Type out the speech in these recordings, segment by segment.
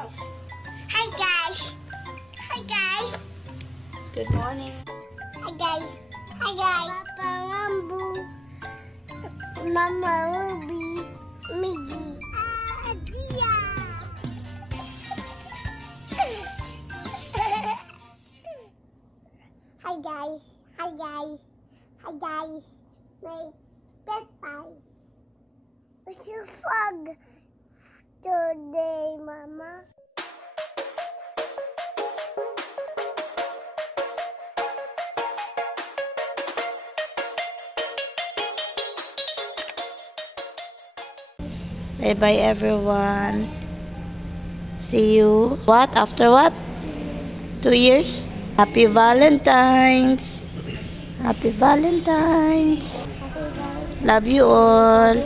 Hi guys. Hi guys. Good morning. Hi guys. Hi guys. Papa Rambo. Mama Ruby. Miggy. Dia. Hi guys. Hi guys. Hi guys. My pet pies. What's your fog today, Mama? Bye-bye everyone. See you. What? After what? 2 years? Happy Valentine's. Happy Valentine's. Love you all.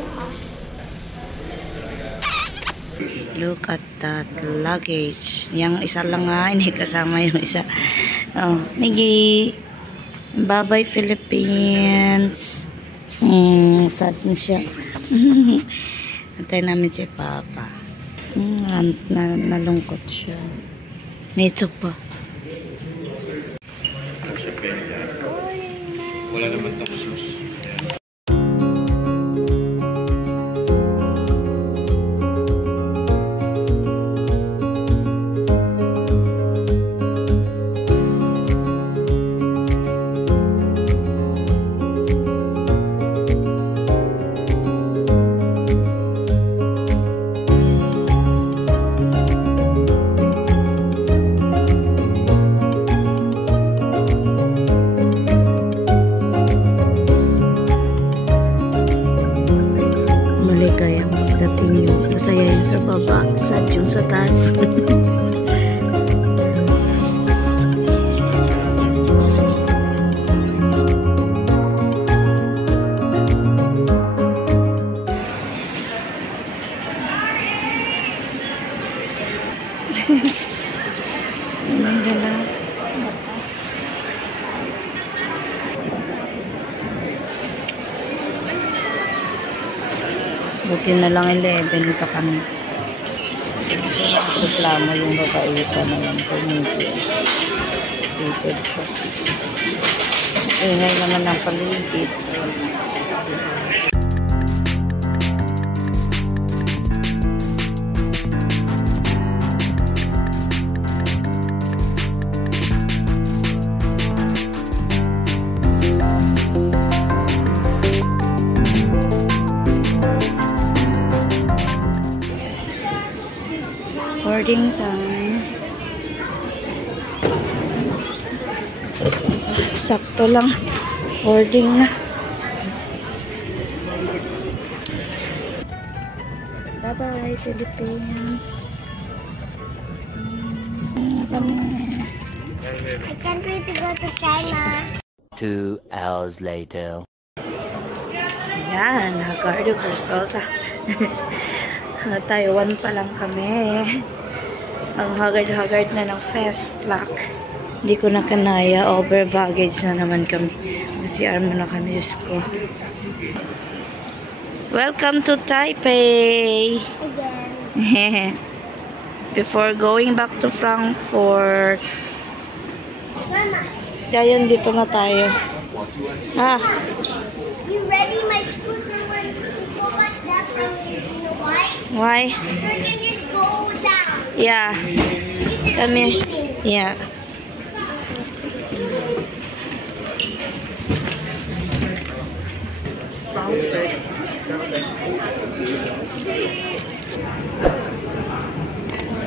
Look at that luggage. Yang isa lang nga, hindi kasama yung isa. Oh, Miggy. Bye-bye Philippines. Sad na siya. Antay namin si Papa. Nalungkot siya. May ito pa. Wala naman tamusmus. Maligayang pagdating yun. Masaya yung sa baba, sad yung sa taas. Buti na lang 11 pa kami. Reklamo yung babae pa naman tumigil. Dated siya. Ingay naman ang paligid. Boarding time. Sakto lang. Boarding na. Bye-bye, Philippines. I can't wait to go to China. 2 hours later. Yan, Hagardo Versosa. Taiwan pa lang kami. Ang hagard-hagard na ng fast lock. Hindi ko na kanaya. Over baggage na naman kami. CR mo na kami. Diyos ko. Welcome to Taipei. Again. Before going back to Frankfurt. Mama, Dayan, dito na tayo. Ah, you ready my scooter when you go like that from you know why? why? So you can just go down. Yeah. This is Come here. leaving. Yeah.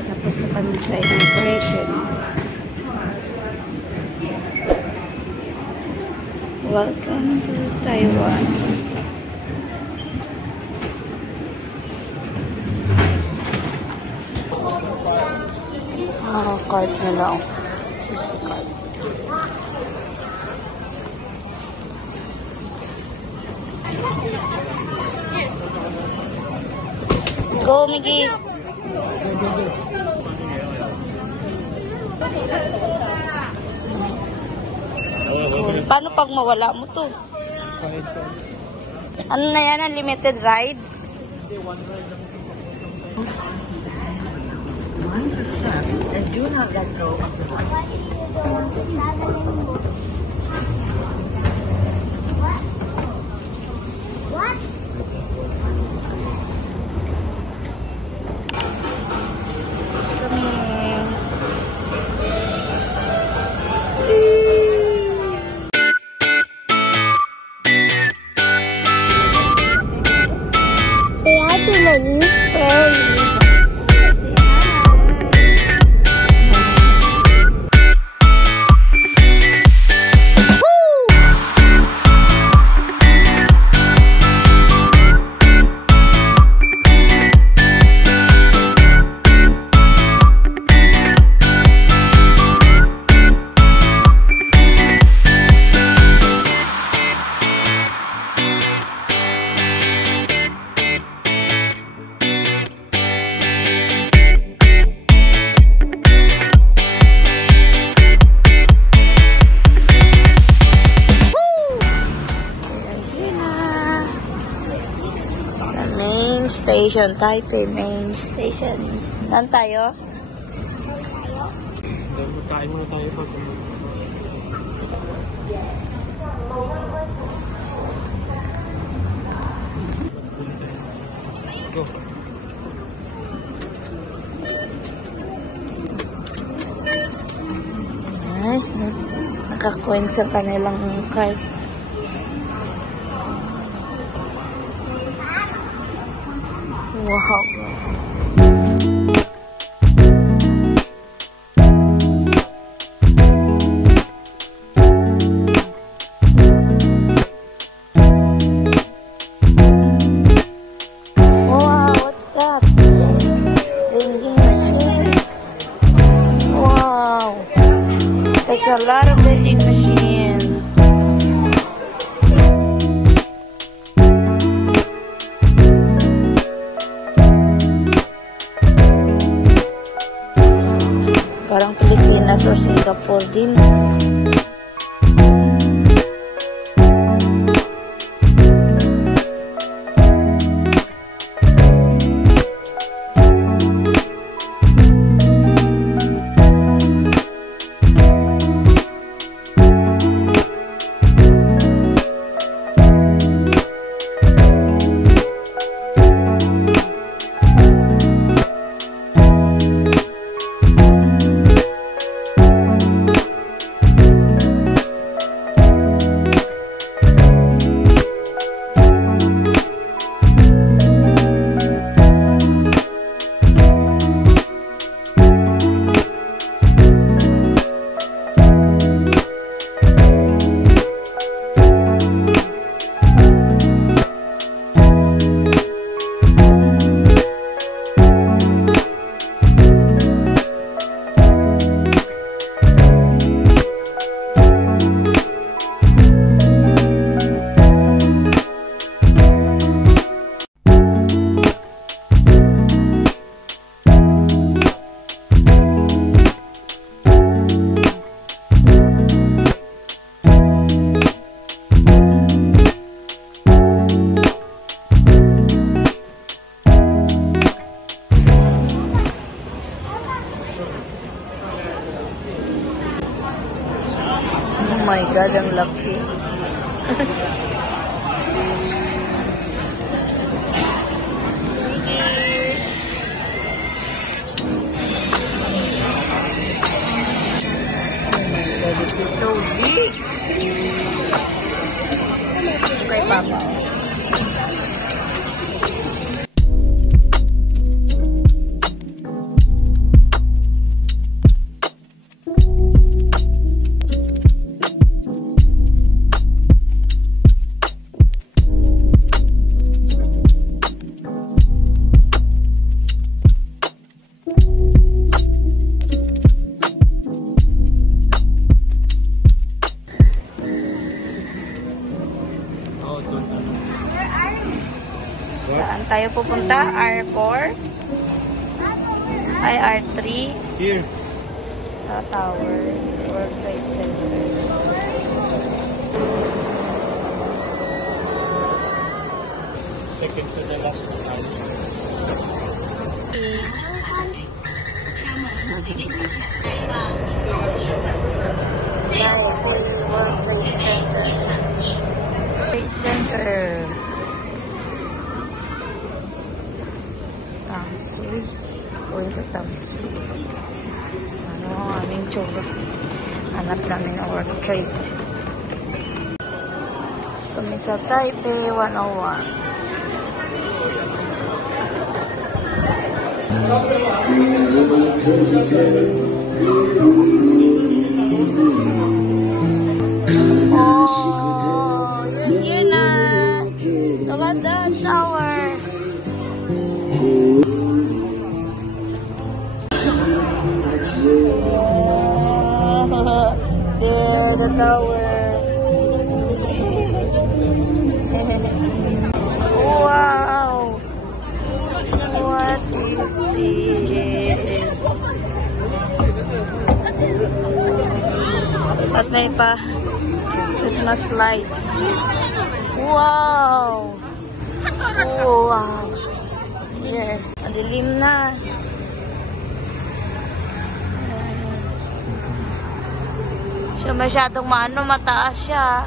Tapos sa kami sa immigration. Welcome to Taiwan. Card na lang. This card. Go, Miggy. Paano pag mawala mo to? Ano na yan? Unlimited ride? June agad to. What if you don't want to travel anymore? What? What? It's coming. Say hi to my new friends. Station, Taipei Main Station. Saan tayo? Kain muna tayo pag go. Ay, nakakoin sa kanilang card. Wow. Wow, what's that? Vending machines. Wow. That's a lot of vending machines. Parang Pilipinas or Singapore din. Oh my God, ang laki. This is so big. Okay, Papa. Saan tayo pupunta? R4? Ay, R3? Here. Sa tower. World Trade Center. Second to the last one. Sige. Taipei World Trade Center. Trade Center. Tamsui. Going to Tamsui. Ano ang aming tsura? Hanap namin ang World Trade. Kami sa Taipei 101. Oh, you're here na. Look at that shower. Oh, there, the tower. Wow. What is this? At may pa Christmas lights. Wow! Oh, wow! Here, ang dilim na. Siya masyadong mataas siya.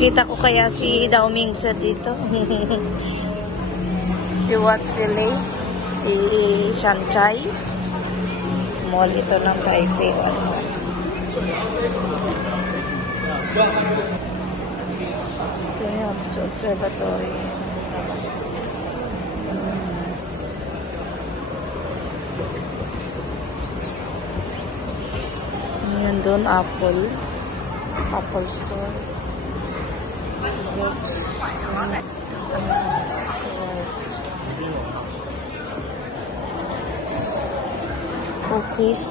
Kita ko kaya si Dao Mingsa dito. Si Watsile, si Shanchai. Mall ito ng Taipei 101. Ito yung observatory. Ayan doon, Apple Store. Cookies.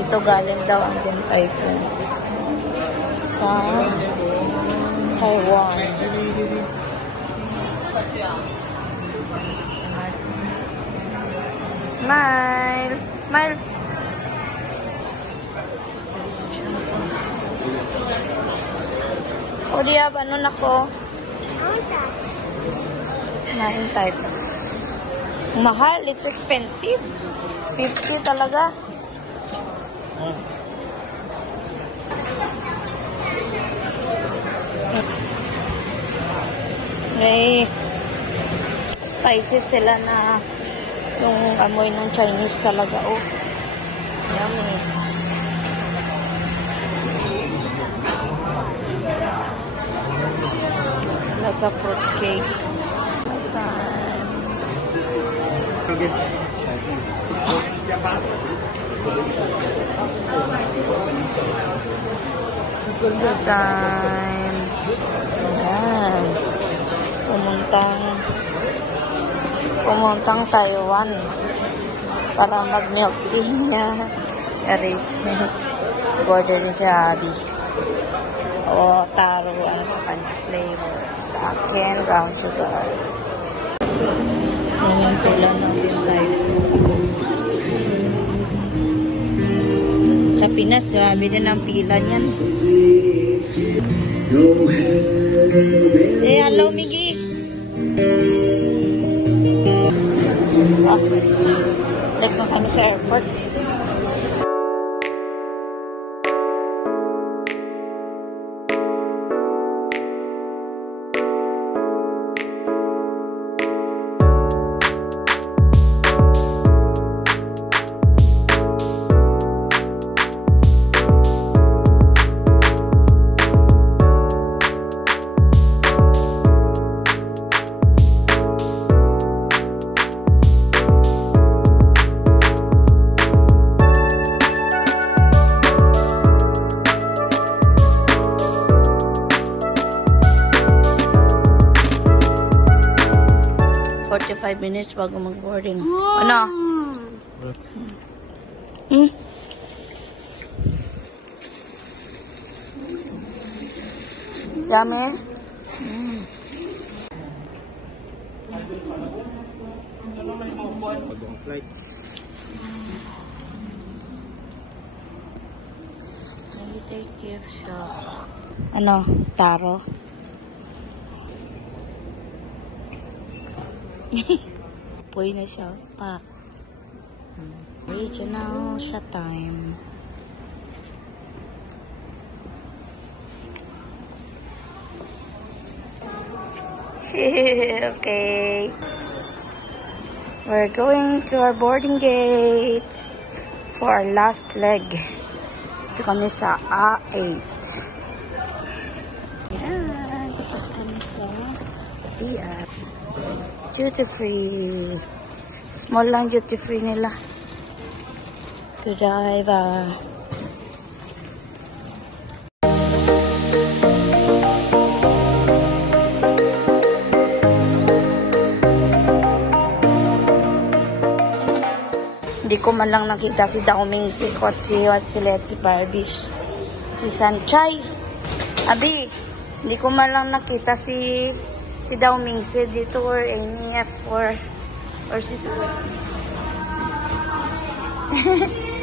Ito galing daw ang din iPhone sa Taiwan. Smile! Smile! O diya, ano na ko? 9 types. Mahal, it's expensive. 50 talaga. May spices sila na yung amoy ng Chinese talaga. Oh, yummy. Nasa fruit cake. Time. Ayan. Pumuntang Taiwan para mag-milk tea niya. Aris. Order din siya Abi. O taro ang sa kanya flavor. Sa akin, brown sugar. Yan yung pila natin tayo. Sa Pinas, grabe din ang pila niyan. Say hello, Miggy. Take mo kami sa airport. 5 minutes bago mag-boarding. Ano? Hmm? Yummy? Bagong flight. Take gift shop. Ano? Taro? Puy na siya. Pak. Regional siya time. Okay. We're going to our boarding gate for our last leg. Ito kami sa A8. Yan. Tapos kami sa DR. Duty free. Small lang duty free nila. Godiva. Hindi ko man lang nakita si Daoming si Let's Barbish. Si Sanchay. Abi, hindi ko man lang nakita si Daoming si dito or any F4 or si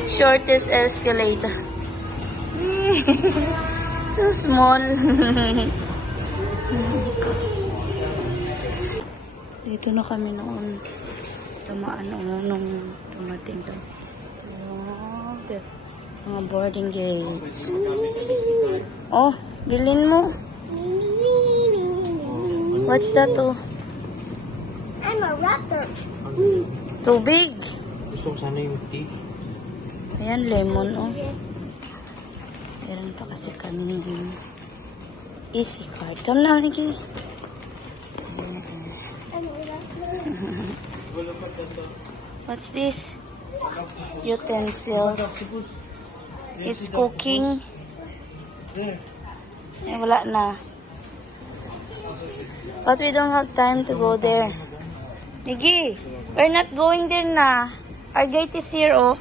shortest escalator. So small. Dito na kami noon. Tumaan nung tumating doon. Mga boarding gates. Oh, bilhin mo. What's that, oh? I'm a raptor. Tubig. Gusto ko sana yung tea. Ayan, lemon, oh. Meron pa kasi kami yung easy card. Come na, Nikki. What's this? Utensils. It's cooking. Eh, wala na. But we don't have time to go there. Nigi, we're not going there na. Our gate is here, oh.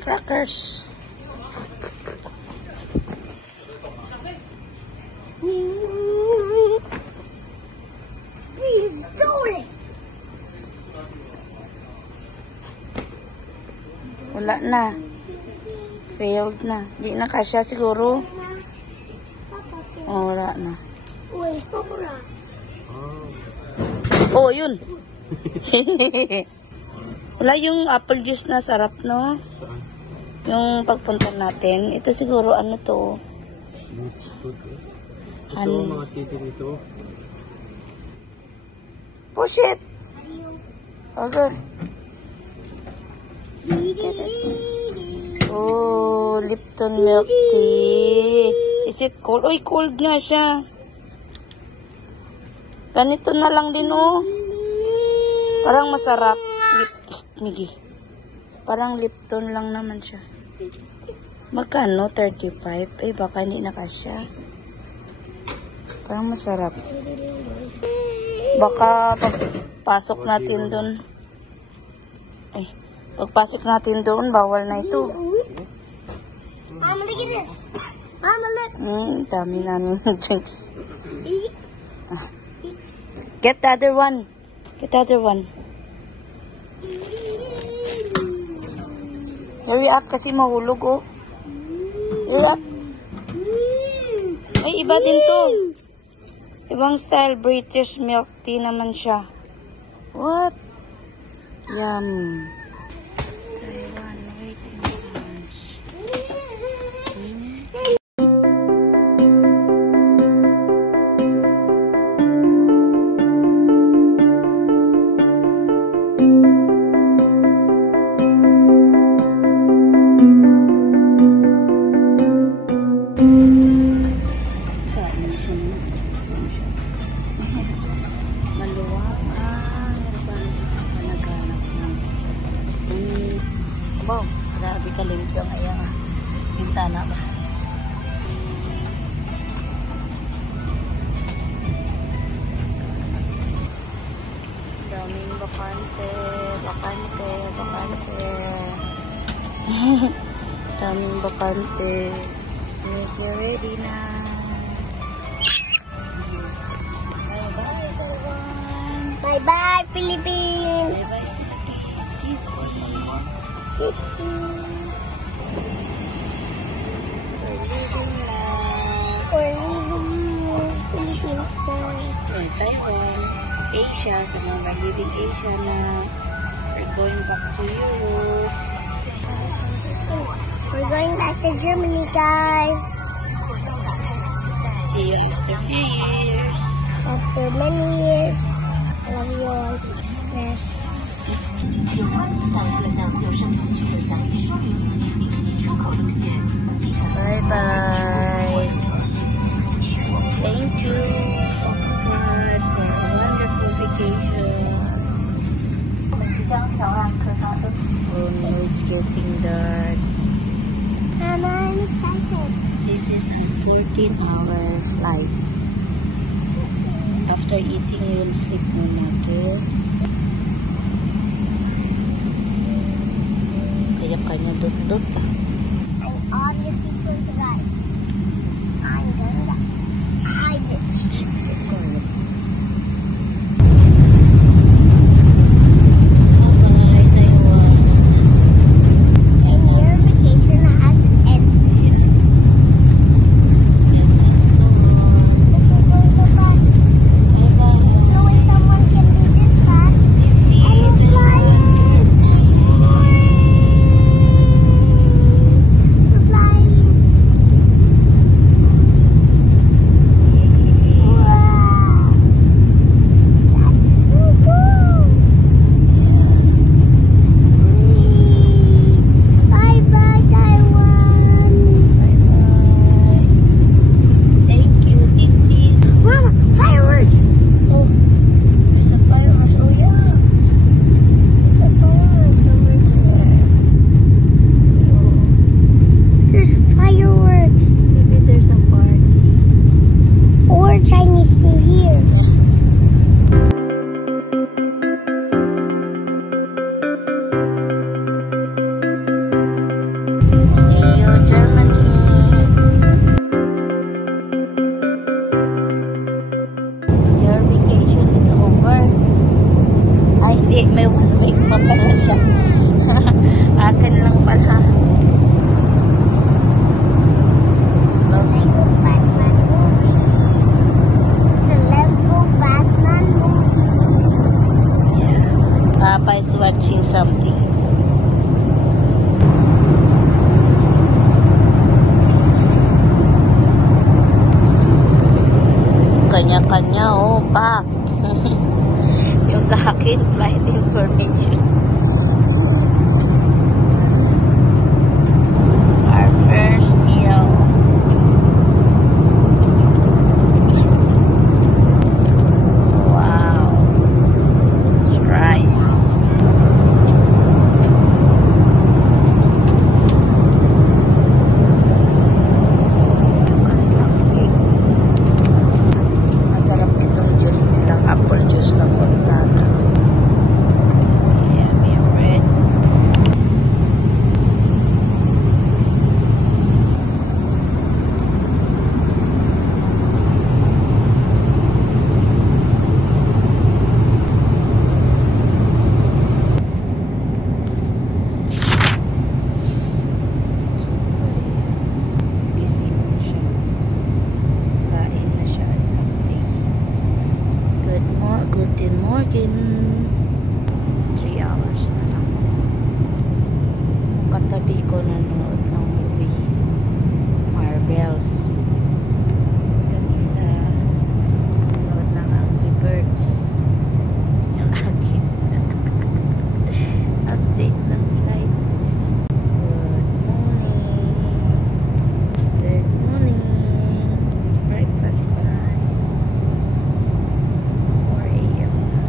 Crackers. Please do it. Wala na. Failed na. Di na kasya siguro. Oh, wala na. Wait, Papa. Oh, yun. Wala yung apple juice na sarap, no? Yung pagpunta natin. Ito siguro, ano to? Gusto ko mga titi dito. Push it. Okay. Get it. Oh, Lipton milk tea. Is it cold? Uy, cold nga siya. Ganito na lang din, oh. Parang masarap. Migi. Parang Lipton lang naman siya. Magkano? 35? Eh, baka hindi na kasya. Parang masarap. Baka pagpasok natin doon. Eh, pagpasok natin doon, bawal na ito. Mama, look at this. Mama, look. Dami namin drinks. Get the other one. Get the other one. Hurry up kasi mahulog, oh. Hurry up. Ay, iba din to. Ibang style, British milk tea naman siya. What? Yum. Taiwan waiting lunch. Maluwag. Meron pa na siya naghanap ng wow, grabe kalimpyo ngayon. Bintana ba? Bakante, bakante, bakante. Daming bakante. Make you ready na. Bye-bye, Taiwan. Bye-bye, Philippines. Bye-bye, Philippines. Sitsi. Sitsi. We're leaving now. We're leaving Philippines now. And Taiwan, Asia. So now we're leaving Asia na. We're going back to Europe. We're going back to Germany, guys. See you after a few years. After many years. I love you all. Yes. 有关上各项救生工具的详细说明及紧急出口路线，请 Bye-bye. Thank you, God, for a wonderful vacation. Oh no, it's getting dark. Mama, I'm excited. This is a 14-hour flight. After eating, you'll sleep muna, okay? Kanya-kanya dot-dot ah. I'm obviously going to die. I'm gonna hide it. Bye, Taiwan. And your vacation has ended. Yes, let's go. Look, we're going so fast. Bye-bye. There's no way someone can be this fast. See And you. we're flying. We're flying. Wow. That's so cool. Bye-bye, Taiwan. Bye-bye. Thank you, Sitsi. Mama, fireworks. Oh, there's a fireworks. Oh, yeah. There's a fireworks over there. Oh, There's fireworks. maybe there's a party. Or Chinese New Year. See you, Germany. Your vacation is over. Ay, hindi. May 1 week pa pala siya. Atin lang pala. Lego Batman movie. The Lego Batman movie. Papa is watching something. Kanya-kanya, oh, pack. Yung sa akin, flight information. Our first meal. Wow. It's rice. Masarap itong juice nilang apple juice na fontana. Yummy red. Gising na siya. Kain na siya. Guten Morgen. 3 hours na lang. Katabi ko nanonood ng movie. Marvels. Yung isa nanonood ng Angry Birds. Yung akin. Update ng flight. Good morning. Good morning. It's breakfast time. 4 a.m. na.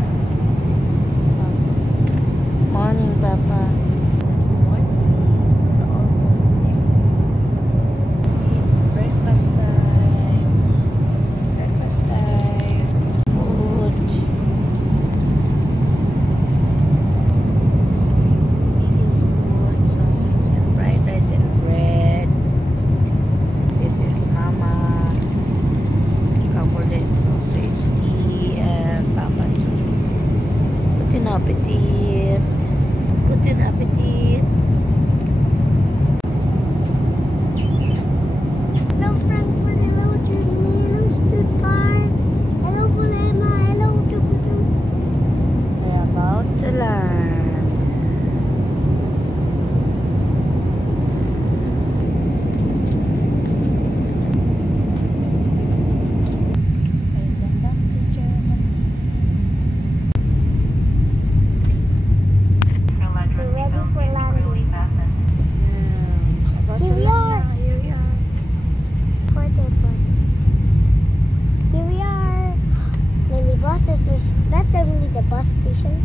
the bus station.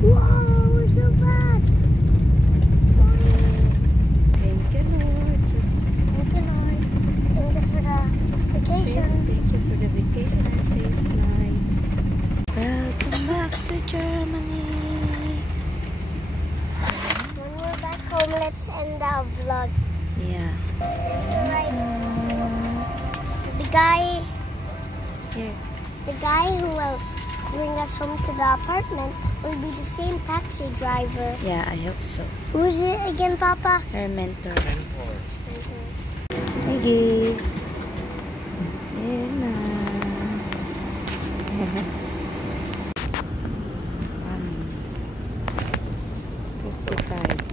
Whoa, we're so fast! Thank you, Lord. Thank you, Lord. Thank you for the vacation. Thank you for the vacation and safe flight. Welcome back to Germany. When we're back home, let's end the vlog. Yeah. Right. Here. The guy who will bring us home to the apartment will be the same taxi driver. Yeah, I hope so. Who's it again, Papa? Her mentor. Peggy. Here na. 55.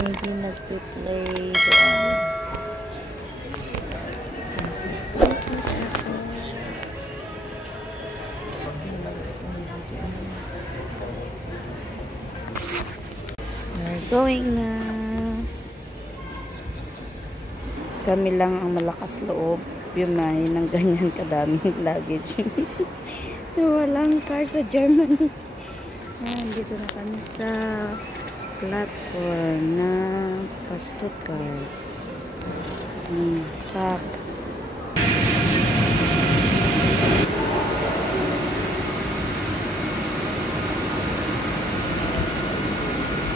Hindi nag-play doon. We're going na. Kami lang ang malakas loob. Yumain ng ganyan kadaming luggage. Walang car sa Germany. Dito na kami sa platform na Stuttgart. Pack.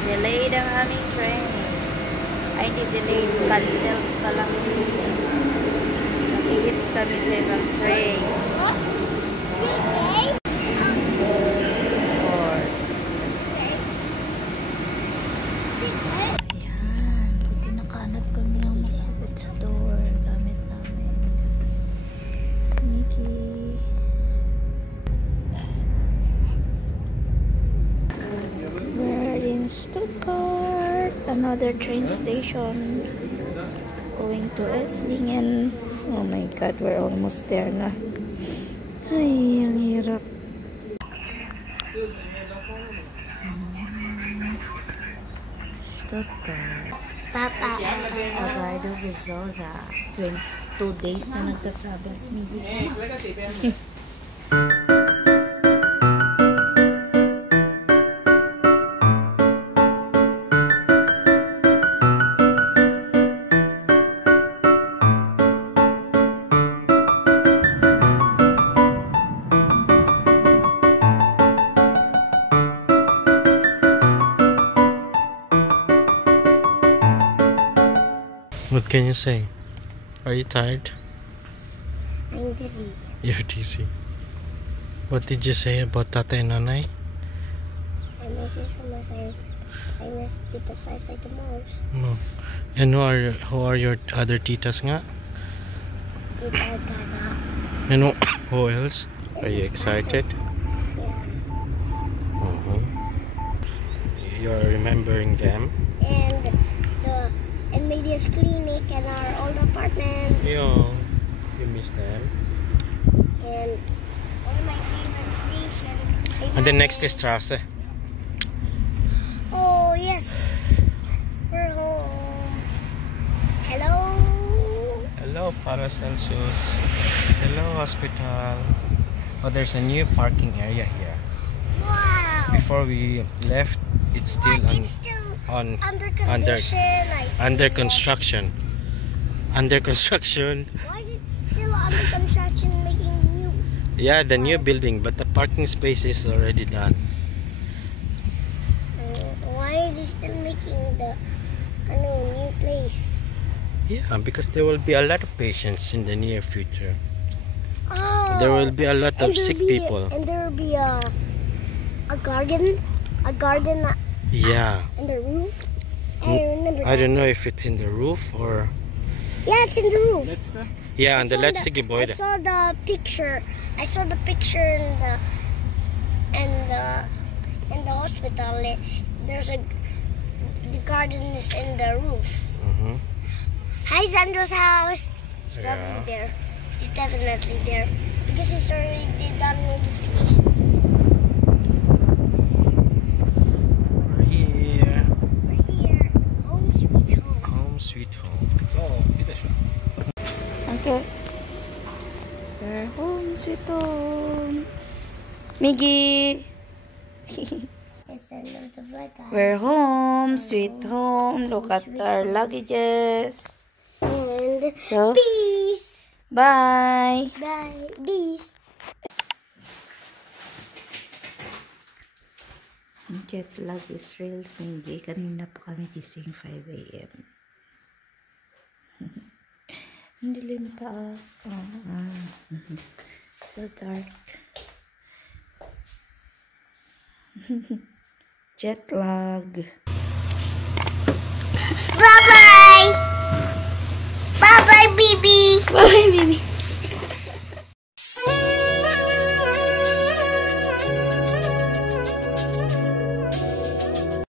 Delayed ang aming train. Ay, hindi delayed. Cancel pa lang. Nakihits kami sa ibang train. Ayan. Buti nakahanap kami ng malapit sa door. Gamit namin. Si Mickey. We're in Stuttgart. Another train station. Going to Esslingen. Oh my God, we're almost there na. Ay, ang hirap. Stuttgart. Papa. Eduardo Bezosa. 22 days na nagka-travel si Mickey. What can you say? Are you tired? I'm dizzy. You're dizzy. What did you say about Tata and Nanay? I miss you so much. I miss the size like the most. No. And who are your other titas nga? Tita Gaga. And who else? Are you excited? Yeah. You're remembering them? And Media's clinic and our old apartment. Yeah. You miss them. And one of my favorite stations. And the next is Strasse. Oh yes, we're home. Hello. Hello, Paracelsus. Hello, hospital. Oh, there's a new parking area here. Wow. Before we left, it's still It's still under condition. under construction. Under construction. Why is it still under construction, making new? Yeah, the new building, but the parking space is already done. Why are they still making the new place? Yeah, because there will be a lot of patients in the near future. Oh, There will be a lot of sick people. And there will be a garden Yeah. in the roof. I remember. I don't know if it's in the roof or... Yeah, it's in the roof. Yeah, and the I Let's saw Sticky Boy. I saw the picture. I saw the picture in the hospital. The garden is in the roof. Hi, Sandro's house. He's probably there. He's definitely there because he's already done with his vacation. We're here. We're here. Home sweet home. Home sweet home. Okay. Sweet home. Miggy. It's the end of the vlog, guys. We're home. Sweet home. Look at our luggages. And So, peace. bye. Bye. Peace. Jet lag is real, Miggy. Kanina pa kami gising 5 a.m. Hindi rin pa. So dark. Jet lag.